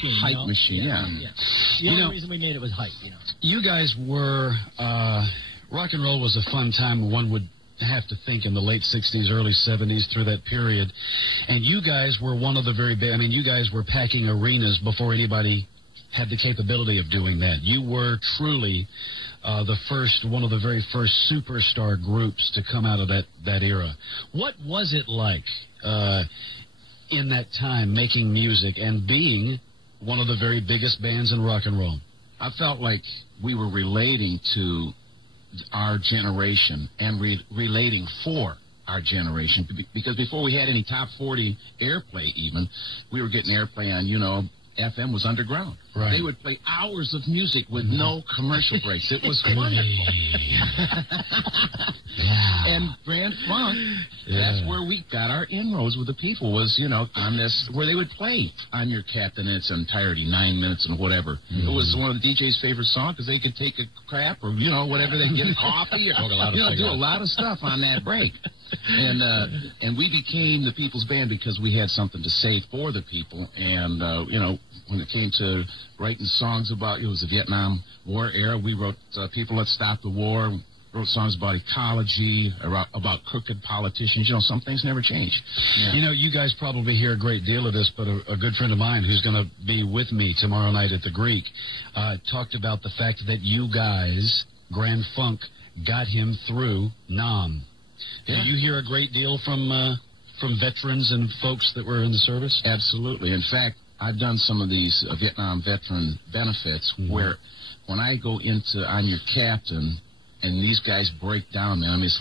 Hype machine, yeah. The only reason we made it was hype, You guys were, rock and roll was a fun time. One would have to think in the late 60s, early 70s, through that period. And you guys were one of the very big, you guys were packing arenas before anybody had the capability of doing that. You were truly one of the very first superstar groups to come out of that era. What was it like in that time making music and being one of the very biggest bands in rock and roll? I felt like we were relating to our generation and relating for our generation, because before we had any top 40 airplay even, we were getting airplay on, FM was underground. Right. They would play hours of music with no commercial breaks. It was wonderful. And Grand Funk, that's where we got our inroads with the people, was, on this, where they would play I'm Your Captain in its entirety, 9 minutes and whatever. It was one of the DJ's favorite songs because they could take a crap or, whatever, they can get a coffee or, do a lot of stuff on that break. And we became the people's band because we had something to say for the people. And, when it came to writing songs about, it was the Vietnam War era, we wrote People Let's Stop the War, wrote songs about ecology, about crooked politicians. Some things never change. Yeah. You guys probably hear a great deal of this, but a good friend of mine who's going to be with me tomorrow night at the Greek talked about the fact that you guys, Grand Funk, got him through Nam. Yeah. Do you hear a great deal from veterans and folks that were in the service? Absolutely. In fact, I've done some of these Vietnam veteran benefits where when I go into I'm Your Captain and these guys break down, man, it's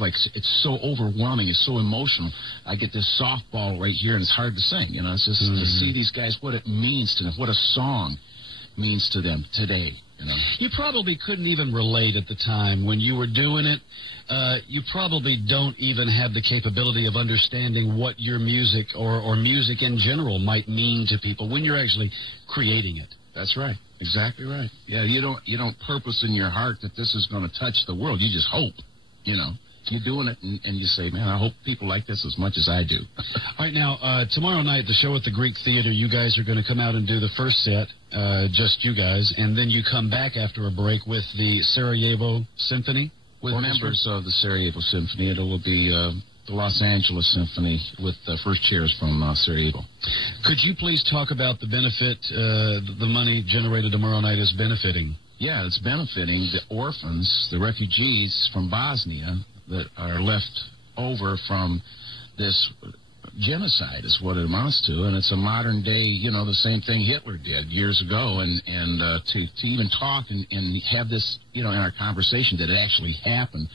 so overwhelming, it's so emotional. I get this softball right here and it's hard to sing, It's just to see these guys, what it means to them, what a song means to them today, You probably couldn't even relate at the time when you were doing it. You probably don't even have the capability of understanding what your music or music in general might mean to people when you're actually creating it. That's right. Exactly right. Yeah, you don't purpose in your heart that this is going to touch the world. You just hope, You're doing it, and you say, man, I hope people like this as much as I do. All right, now, tomorrow night, the show at the Greek Theater, you guys are going to come out and do the first set, just you guys, and then you come back after a break with the Sarajevo Symphony. With members of the Sarajevo Symphony. It will be the Los Angeles Symphony with first chairs from Sarajevo. Could you please talk about the benefit the money generated tomorrow night is benefiting? Yeah, it's benefiting the orphans, the refugees from Bosnia that are left over from this genocide is what it amounts to, and it's a modern day, the same thing Hitler did years ago, and to even talk and have this, in our conversation that it actually happened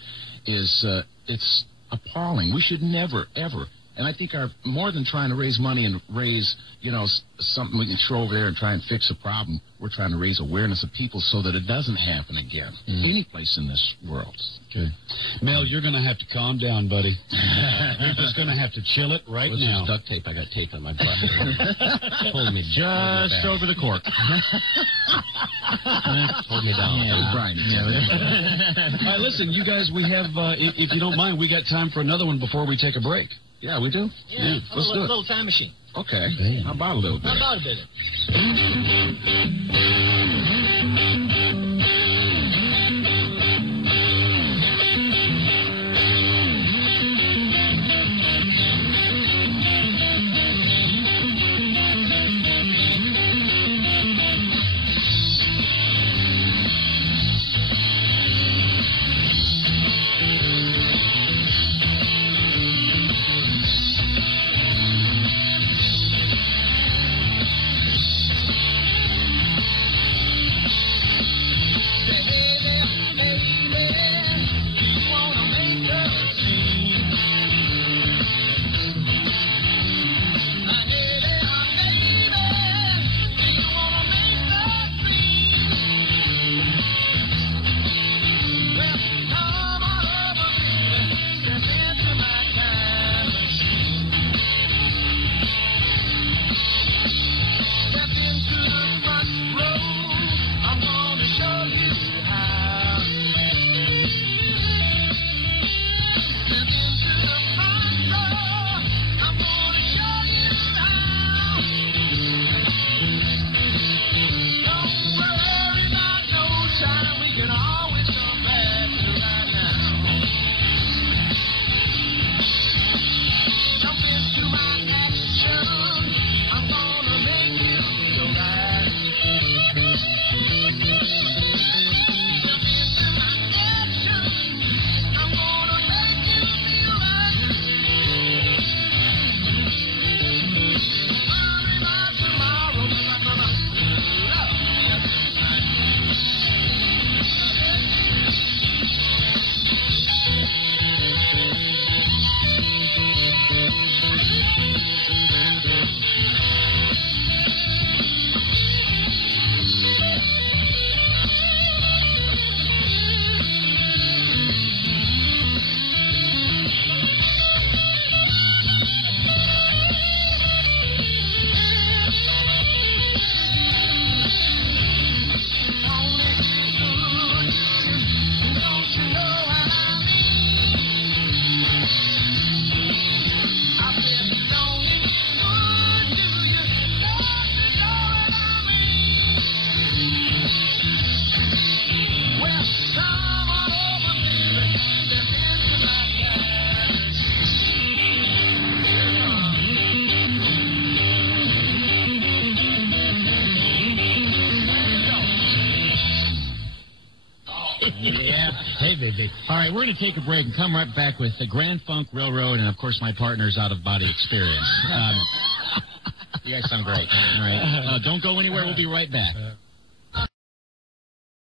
is, it's appalling. We should never, ever, and I think more than trying to raise money and raise, something we can throw over there and try and fix a problem, we're trying to raise awareness of people so that it doesn't happen again, any place in this world. Okay. Mel, you're going to have to calm down, buddy. You're just going to have to chill it right now. Duct tape. I got tape on my butt. Hold me just over the cork. Hold me down. Yeah. Brian. All right, listen, you guys, we have, if you don't mind, we got time for another one before we take a break. Yeah, we do? Yeah. Let's do it. A little time machine. Okay. Damn. How about a little bit? How about a bit? Hey, baby. All right, we're going to take a break and come right back with the Grand Funk Railroad and, of course, my partner's out-of-body experience. You guys sound great. All right. Don't go anywhere. We'll be right back.